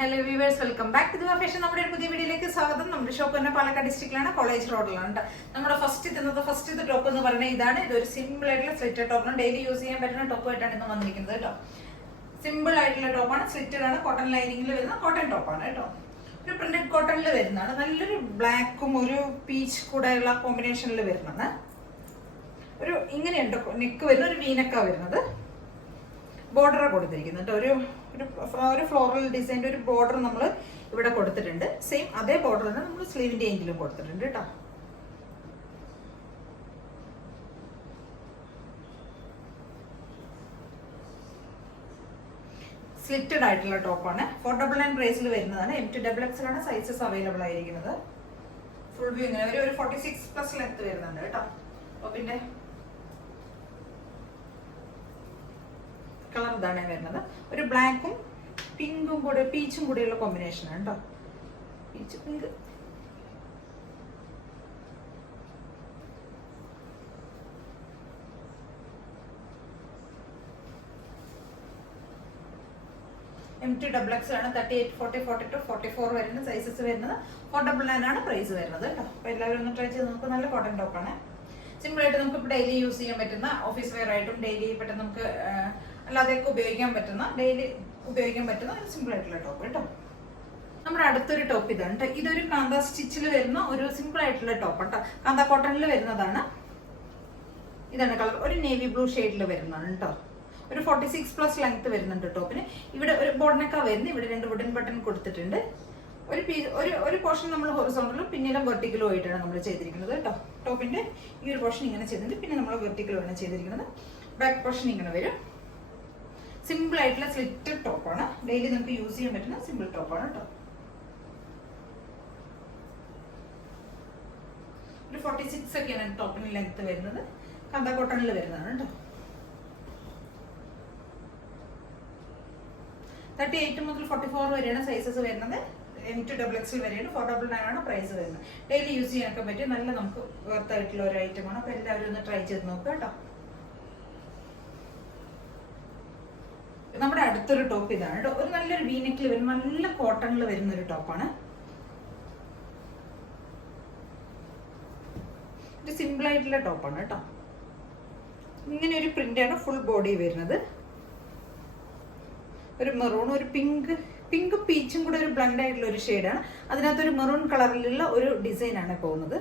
Hello viewers, welcome back to fashion. നമ്മുടെ ഒരു പുതിയ വീഡിയോയിലേക്ക് സ്വാഗതം. നമ്മുടെ ഷോപ്പ് തന്നെ പാലക്കാട് ഡിസ്ട്രിക്റ്റിലാണ്, കോളേജ് റോഡിലാണ്. നമ്മുടെ ഫസ്റ്റ് ടോപ്പ് എന്ന് പറയുന്നത് ഇതാണ്. ഇതൊരു സിമ്പിൾ ആയിട്ടുള്ള സ്ലിറ്റർ ടോപ്പാണ്. ഡെയിലി യൂസ് ചെയ്യാൻ പറ്റുന്ന ടോപ്പായിട്ടാണ് ഇന്ന് വന്നിരിക്കുന്നത് കേട്ടോ. സിമ്പിൾ ആയിട്ടുള്ള ടോപ്പാണ്, സ്ലിറ്റഡ് ആണ്, കോട്ടൺ ലൈനിങ്ങിൽ വരുന്ന കോട്ടൺ ടോപ്പാണ് കേട്ടോ. ഒരു പ്രിന്റഡ് കോട്ടണിൽ വരുന്നതാണ്. നല്ലൊരു ബ്ലാക്കും ഒരു പീച്ച് കൂടെയുള്ള കോമ്പിനേഷനിൽ വരുന്നതാണ്. ഒരു ഇങ്ങനെയുണ്ട് നെക്ക് വരുന്ന ഒരു വീനക്കാ വരുന്നത്. ബോർഡർ കൊടുത്തിരിക്കുന്നുണ്ട്. ഒരു ഫ്ലോറൽ ഡിസൈൻ്റെ ഒരു ബോർഡർ നമ്മൾ ഇവിടെ കൊടുത്തിട്ടുണ്ട്. സെയിം അതേ ബോർഡർ തന്നെ നമ്മൾ സ്ലീവിന്റെ എൻഡിലും കൊടുത്തിട്ടുണ്ട് കേട്ടോ. സ്ലിറ്റഡ് ആയിട്ടുള്ള ടോപ്പാണ്. 499 പ്രൈസിൽ വരുന്നതാണ്. M2XX ആണ് സൈസസ് അവൈലബിൾ ആയിരിക്കുന്നത്. ഫുൾ വ്യൂ ഇങ്ങനെ ഒരു 46+ ലെങ്ത് വരുന്നുണ്ട് കേട്ടോ. ടോപ്പിന്റെ കളർ ഇതാണ് വരുന്നത്. ഒരു ബ്ലാക്കും പിങ്കും കൂടെ പീച്ചും കൂടെയുള്ള കോമ്പിനേഷനാണ് കേട്ടോ. Peach pink. M2XX ആണ്. 38, 40, 42, 44 വരുന്ന സൈസസ് വരുന്നത്. 499 ആണ് പ്രൈസ് വരുന്നത് കേട്ടോ. അപ്പൊ എല്ലാവരും ഒന്ന് ട്രൈ ചെയ്ത് നമുക്ക്. നല്ല കോട്ടൺ ടോപ്പാണ്. സിമ്പിൾ ആയിട്ട് നമുക്ക് ഇപ്പോൾ ഡെയിലി യൂസ് ചെയ്യാൻ പറ്റുന്ന, ഓഫീസ് വെയർ ആയിട്ടും ഡെയിലി പെട്ടെന്ന് നമുക്ക് അല്ലാതെയൊക്കെ ഉപയോഗിക്കാൻ പറ്റുന്ന, ഡെയിലി ഉപയോഗിക്കാൻ പറ്റുന്ന ഒരു സിമ്പിൾ ആയിട്ടുള്ള ടോപ്പ് കേട്ടോ. നമ്മുടെ അടുത്തൊരു ടോപ്പ് ഇതാണ് കേട്ടോ. ഇതൊരു കാന്ത സ്റ്റിച്ചിൽ വരുന്ന ഒരു സിമ്പിൾ ആയിട്ടുള്ള ടോപ്പ് കേട്ടോ. കാന്ത കോട്ടണിൽ വരുന്നതാണ്. ഇതാണ് കളർ. ഒരു നേവി ബ്ലൂ ഷെയ്ഡിൽ വരുന്നതാണ് കേട്ടോ. ഒരു 46+ ലെങ്ത് വരുന്നുണ്ട് ടോപ്പിന്. ഇവിടെ ഒരു ബോർഡനൊക്കെ വരുന്നത്. ഇവിടെ 2 വുഡൻ ബട്ടൺ കൊടുത്തിട്ടുണ്ട്. ഒരു പോർഷൻ നമ്മൾ ഹൊറിസോണ്ടലും പിന്നീട് വെർട്ടിക്കലും ആയിട്ടാണ് നമ്മൾ ചെയ്തിരിക്കുന്നത് കേട്ടോ. ടോപ്പിന്റെ ഈ ഒരു പോർഷൻ ഇങ്ങനെ ചെയ്തിട്ടുണ്ട്. പിന്നെ നമ്മൾ വെർട്ടിക്കലുമാണ് ചെയ്തിരിക്കുന്നത്. ബാക്ക് പോർഷൻ ഇങ്ങനെ വരും. സിമ്പിൾ ആയിട്ടുള്ള സ്ലിറ്റഡ് ടോപ്പാണ്. ഡെയിലി നമുക്ക് യൂസ് ചെയ്യാൻ പറ്റുന്ന സിമ്പിൾ ടോപ്പാണ് കേട്ടോ. ഒരു 46 ഒക്കെയാണ് ടോപ്പിന് ലെങ്ത് വരുന്നത്. കാന്ത കോട്ടണിൽ വരുന്നതാണ് കേട്ടോ. 38 മുതൽ 44 വരെയാണ് സൈസസ് വരുന്നത്. M2XX വരെയാണ്. 499 ആണ് പ്രൈസ് വരുന്നത്. ഡെയിലി യൂസ് ചെയ്യാനൊക്കെ പറ്റിയ നല്ല നമുക്ക് വർത്ത് ആയിട്ടുള്ള ഒരു ഐറ്റമാണ്. അപ്പൊ എല്ലാവരും ഒന്ന് ട്രൈ ചെയ്ത് നോക്കുക കേട്ടോ. നമ്മുടെ അടുത്തൊരു ടോപ്പ് ഇതാണ് കേട്ടോ. ഒരു നല്ലൊരു വീനെക്കിൽ വരുന്ന, നല്ല കോട്ടണിൽ വരുന്ന ഒരു ടോപ്പാണ്. ഒരു സിമ്പിൾ ആയിട്ടുള്ള ടോപ്പാണ് കേട്ടോ. ഇങ്ങനെ ഒരു പ്രിന്റാണ് ഫുൾ ബോഡി വരുന്നത്. ഒരു മെറൂൺ, ഒരു പിങ്കും പീച്ചും കൂടെ ഒരു ബ്ലൻഡ് ആയിട്ടുള്ള ഒരു ഷെയ്ഡാണ്. അതിനകത്തൊരു മെറൂൺ കളറിലുള്ള ഒരു ഡിസൈനാണ് പോകുന്നത്.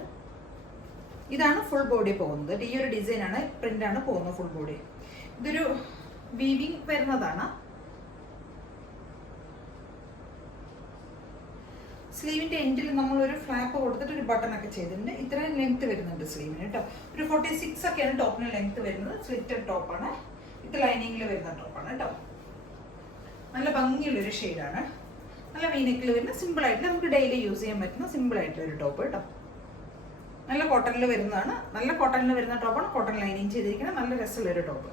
ഇതാണ് ഫുൾ ബോഡി പോകുന്നത്. ഈ ഒരു ഡിസൈനാണ്, പ്രിന്റാണ് പോകുന്നത് ഫുൾ ബോഡി. ഇതൊരു വീവിങ് വരുന്നതാണ്. സ്ലീവിന്റെ എൻഡിൽ നമ്മൾ ഒരു ഫ്ലാപ്പ് കൊടുത്തിട്ട് ഒരു ബട്ടൺ ഒക്കെ ചെയ്തിട്ടുണ്ട്. ഇത്രയും ലെങ്ത് വരുന്നുണ്ട് സ്ലീവിന് കേട്ടോ. ഒരു 46 ഒക്കെയാണ് ടോപ്പിന് ലെങ്ത് വരുന്നത്. സ്ലിറ്റഡ് ടോപ്പാണ്. ഇത് ലൈനിങ്ങിൽ വരുന്ന ടോപ്പാണ് കേട്ടോ. നല്ല ഭംഗിയുള്ളൊരു ഷെയ്ഡാണ്. നല്ല വീനെക്കിൽ വരുന്ന സിമ്പിൾ ആയിട്ട് നമുക്ക് ഡെയിലി യൂസ് ചെയ്യാൻ പറ്റുന്ന സിമ്പിൾ ആയിട്ടുള്ള ഒരു ടോപ്പ് കേട്ടോ. നല്ല കോട്ടണിൽ വരുന്നതാണ്. നല്ല കോട്ടണിൽ വരുന്ന ടോപ്പാണ്. കോട്ടൺ ലൈനിങ് ചെയ്തിരിക്കുന്ന നല്ല രസമുള്ളൊരു ടോപ്പ്.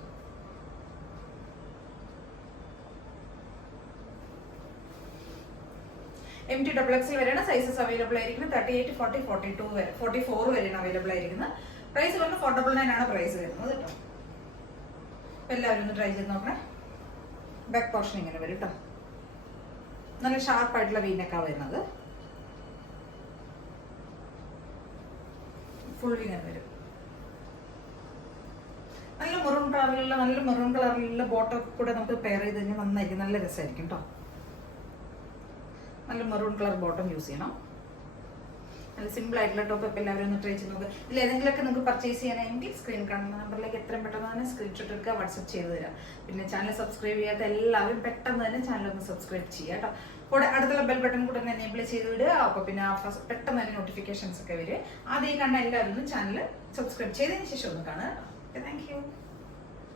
M2XX വരെയാണ് സൈസസ് അവൈലബിൾ ആയിരിക്കുന്നത്. 38, 40, 42 വരെ, 44 വരെയാണ് അവൈലബിൾ ആയിരിക്കുന്നത്. പ്രൈസ് വരുന്നത് 499 ആണ് പ്രൈസ് വരുന്നത് കേട്ടോ. എല്ലാവരും ഒന്ന് ട്രൈ ചെയ്ത് നോക്കണേ. ബാക്ക് പോർഷൻ ഇങ്ങനെ വരും കേട്ടോ. നല്ല ഷാർപ്പായിട്ടുള്ള വീനക്കാ വരുന്നത്. ഫുൾ ഇങ്ങനെ വരും. നല്ല മെറൂൺ കളറിലുള്ള ബോട്ടം കൂടെ നമുക്ക് പെയർ ചെയ്ത് കഴിഞ്ഞാൽ നന്നായിരിക്കും. നല്ല രസമായിരിക്കും കേട്ടോ. നല്ല മെറൂൺ കളർ ബോട്ടം യൂസ് ചെയ്യണം. നല്ല സിമ്പിൾ ആയിട്ടുള്ള ടോപ്പ്. ഇപ്പോൾ എല്ലാവരും ഒന്ന് ട്രൈ ചെയ്ത് നോക്കുക. ഇതിൽ ഏതെങ്കിലുമൊക്കെ നിങ്ങൾക്ക് പർച്ചേസ് ചെയ്യാനാണെങ്കിൽ സ്ക്രീൻ കാണുന്ന നമ്പറിലേക്ക് എത്രയും പെട്ടെന്ന് തന്നെ സ്ക്രീൻഷോട്ട് എടുക്കുക, വാട്സപ്പ് ചെയ്ത് തരാം. പിന്നെ ചാനൽ സബ്സ്ക്രൈബ് ചെയ്യാത്ത എല്ലാവരും പെട്ടെന്ന് തന്നെ ചാനൽ ഒന്ന് സബ്സ്ക്രൈബ് ചെയ്യുക കേട്ടോ. കൂടെ അടുത്തുള്ള ബെൽ ബട്ടൺ കൂടെ ഒന്ന് എനേബിൾ ചെയ്ത് വിടുക. അപ്പോൾ പിന്നെ പെട്ടെന്ന് തന്നെ നോട്ടിഫിക്കേഷൻസ് ഒക്കെ വരും. ആദ്യം കണ്ട എല്ലാവരും ചാനൽ സബ്സ്ക്രൈബ് ചെയ്തതിന് ശേഷം ഒന്ന് കാണുക കേട്ടോ. Thank you.